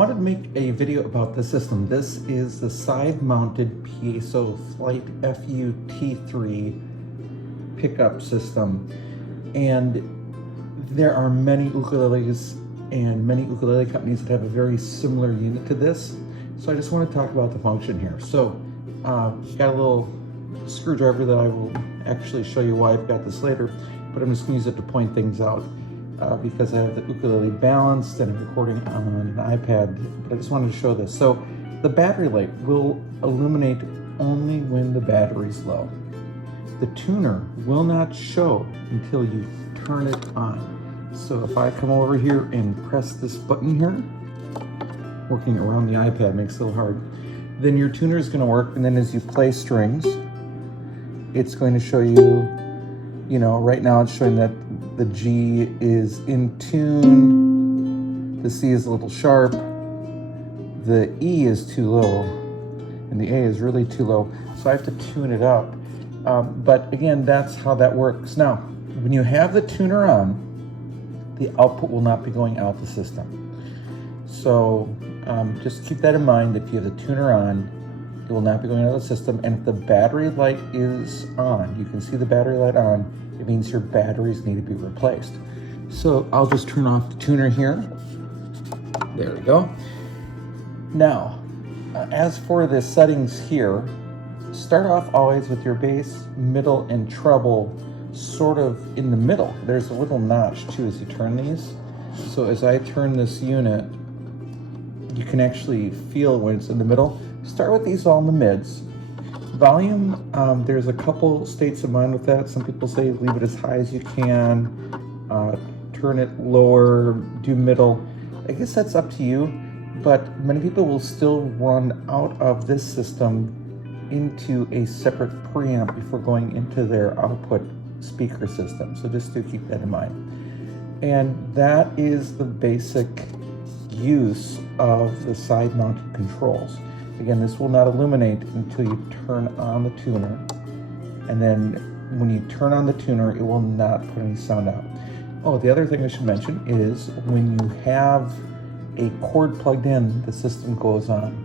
wanted to make a video about the system. This is the side-mounted Piezo Flight FU-T3 pickup system. And there are many ukuleles and many ukulele companies that have a very similar unit to this. So I just want to talk about the function here. So got a little screwdriver that I will actually show you why I've got this later, but I'm just going to use it to point things out because I have the ukulele balanced and I'm recording on an iPad, but I just wanted to show this. So the battery light will illuminate only when the battery's low. The tuner will not show until you turn it on. So if I come over here and press this button here, working around the iPad makes it a little hard, then your tuner is going to work, and then as you play strings, it's going to show you, right now it's showing that the G is in tune, the C is a little sharp, the E is too low, and the A is really too low, so I have to tune it up. But again, that's how that works. Now, when you have the tuner on, the output will not be going out the system. So just keep that in mind. If you have the tuner on, it will not be going out of the system. And if the battery light is on, you can see the battery light on, it means your batteries need to be replaced. So I'll just turn off the tuner here. There we go. Now, as for the settings here, start off always with your bass, middle, and treble sort of in the middle. There's a little notch too as you turn these. So as I turn this unit, you can actually feel when it's in the middle. Start with these all in the mids. Volume, there's a couple states of mind with that. Some people say leave it as high as you can, turn it lower, do middle. I guess that's up to you, but many people will still run out of this system into a separate preamp before going into their output speaker system. So just do keep that in mind. And that is the basic use of the side-mounted controls. Again, this will not illuminate until you turn on the tuner. And then when you turn on the tuner, it will not put any sound out. Oh, the other thing I should mention is when you have a cord plugged in, the system goes on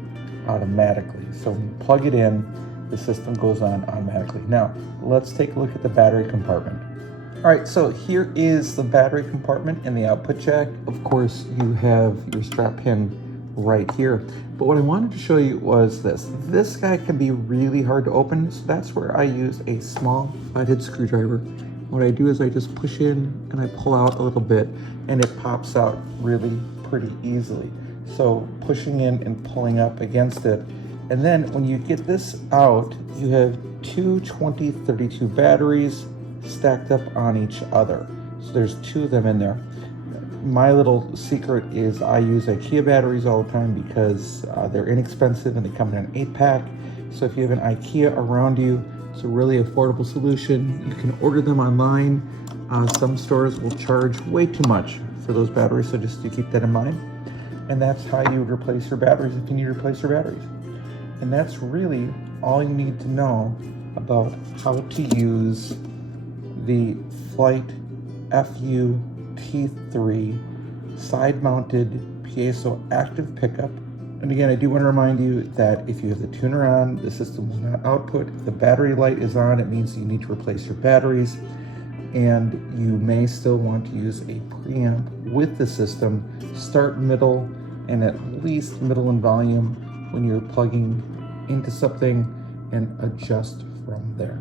automatically. So when you plug it in, the system goes on automatically. Now, let's take a look at the battery compartment. All right, so here is the battery compartment and the output jack. Of course, you have your strap pin right here. But what I wanted to show you was this. This guy can be really hard to open, so that's where I use a small flathead screwdriver. What I do is I just push in and I pull out a little bit, and it pops out really pretty easily. So pushing in and pulling up against it. And then when you get this out, you have two 2032 batteries stacked up on each other. So there's two of them in there. My little secret is I use IKEA batteries all the time because they're inexpensive and they come in an 8-pack. So if you have an IKEA around you, it's a really affordable solution. You can order them online. Some stores will charge way too much for those batteries, so just to keep that in mind. And that's how you would replace your batteries if you need to replace your batteries. And that's really all you need to know about how to use the Flight FU-T3 side-mounted Piezo active pickup. And again, I do want to remind you that if you have the tuner on, the system will not output. If the battery light is on, it means you need to replace your batteries. And you may still want to use a preamp with the system. Start middle and at least middle in volume when you're plugging into something and adjust from there.